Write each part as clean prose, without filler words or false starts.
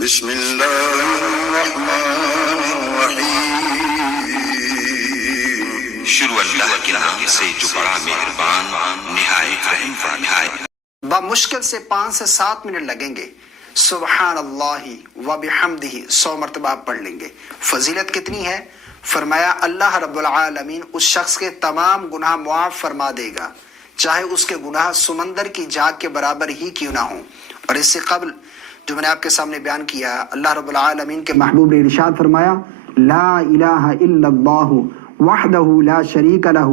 بسم اللہ الرحمن الرحیم۔ شروع اللہ کے نام سے جو بڑا مہربان نہایت رحم والا ہے۔ بمشکل سے 5 سے 7 منٹ لگیں گے۔ سبحان اللہ و بحمدہ 100 مرتبہ آپ پڑھ لیں گے۔ فضیلت کتنی ہے؟ فرمایا اللہ رب العالمین اس شخص کے تمام گناہ معاف فرما دے گا، چاہے اس کے گناہ سمندر کی جھاگ کے برابر ہی کیوں نہ ہوں۔ اور اس سے قبل جو میں نے آپ کے سامنے بیان کیا، اللہ رب العالمین کے محبوب نے ارشاد فرمایا لا الہ الا اللہ وحدہ لا شریک لہ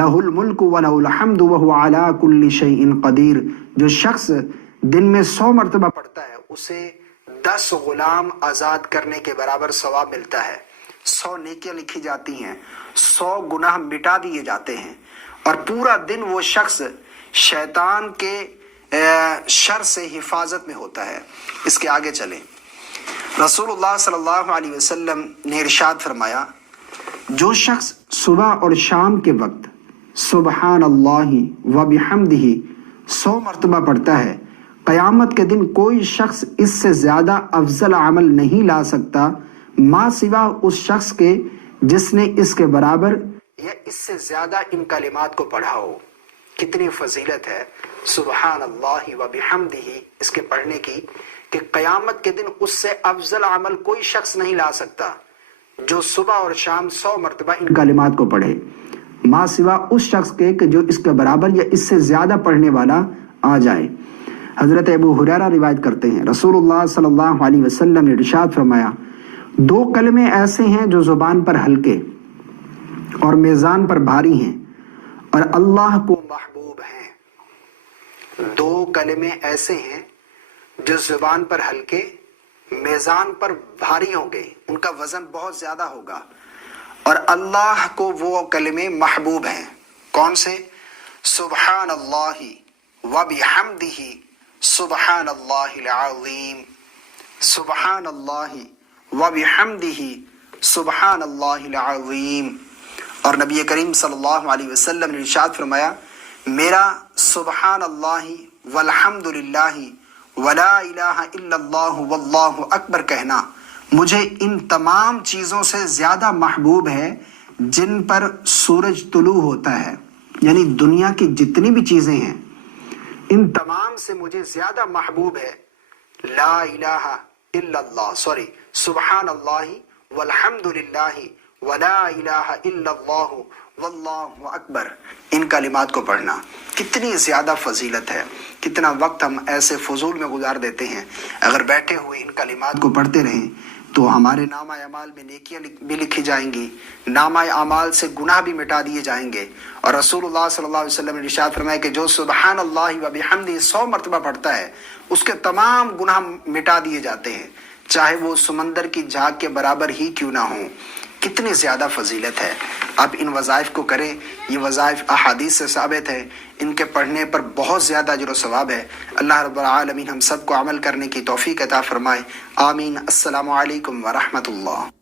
لہ الملک ولہ الحمد وہو علی کل شیء قدیر۔ جو شخص دن میں 100 مرتبہ پڑھتا ہے اسے 10 غلام آزاد کرنے کے برابر ثواب ملتا ہے، 100 نیکیاں لکھی جاتی ہیں، 100 گناہ مٹا دیے جاتے ہیں، اور پورا دن وہ شخص شیطان کے شر سے حفاظت میں ہوتا ہے۔ اس کے آگے چلیں، رسول اللہ صلی اللہ علیہ وسلم نے ارشاد فرمایا جو شخص صبح اور شام کے وقت سبحان اللہ و بحمدہ 100 مرتبہ پڑھتا ہے، قیامت کے دن کوئی شخص اس سے زیادہ افضل عمل نہیں لا سکتا ماں سوا اس شخص کے جس نے اس کے برابر یا اس سے زیادہ ان کلمات کو پڑھا ہو۔ کتنی فضیلت ہے سبحان اللہ و بحمدہ اس کے پڑھنے کی کہ قیامت کے دن اس سے افضل عمل کوئی شخص نہیں لا سکتا جو صبح اور شام 100 مرتبہ ان کلمات کو پڑھے، ماں سوا اس شخص کے کہ جو اس کے برابر یا اس سے زیادہ پڑھنے والا آ جائے۔ حضرت ابو ہریرہ روایت کرتے ہیں رسول اللہ صلی اللہ علیہ وسلم نے ارشاد فرمایا 2 کلمے ایسے ہیں جو زبان پر ہلکے اور میزان پر بھاری ہیں اور اللہ کو محبوب ہیں۔ 2 کلمے ایسے ہیں جو زبان پر ہلکے، میزان پر بھاری ہوں گے، ان کا وزن بہت زیادہ ہوگا، اور اللہ کو وہ کلمے محبوب ہیں۔ کون سے؟ سبحان اللہ و بحمدہ سبحان اللہ العظیم، سبحان اللہ و بحمدہ سبحان اللہ العظیم۔ اور نبی کریم صلی اللہ علیہ وسلم نے ارشاد فرمایا میرا سبحان اللہ والحمد للہ ولا الہ الا اللہ واللہ اکبر کہنا مجھے ان تمام چیزوں سے زیادہ محبوب ہے جن پر سورج طلوع ہوتا ہے، یعنی دنیا کی جتنی بھی چیزیں ہیں ان تمام سے مجھے زیادہ محبوب ہے لا الہ الا اللہ سبحان اللہ والحمد للہ ولا الہ الا اللہ واللہ اکبر، ان کلمات کو پڑھنا کتنی زیادہ فضیلت ہے۔ کتنا وقت ہم ایسے فضول میں گزار دیتے ہیں۔ اگر بیٹھے ہوئے ان کلمات کو پڑھتے رہیں تو ہمارے نامہ اعمال میں نیکیاں بھی لکھی جائیں گی، نامہ اعمال سے گناہ بھی مٹا دیے جائیں گے۔ اور رسول اللہ صلی اللہ علیہ وسلم نے ارشاد فرمایا کہ جو سبحان اللہ و بحمدہ 100 مرتبہ پڑھتا ہے اس کے تمام گناہ مٹا دیے جاتے ہیں، چاہے وہ سمندر کی جھاگ کے برابر ہی کیوں نہ ہوں۔ کتنی زیادہ فضیلت ہے۔ آپ ان وظائف کو کریں، یہ وظائف احادیث سے ثابت ہے، ان کے پڑھنے پر بہت زیادہ اجر و ثواب ہے۔ اللہ رب العالمین ہم سب کو عمل کرنے کی توفیق عطا فرمائے، آمین۔ السلام علیکم ورحمۃ اللہ۔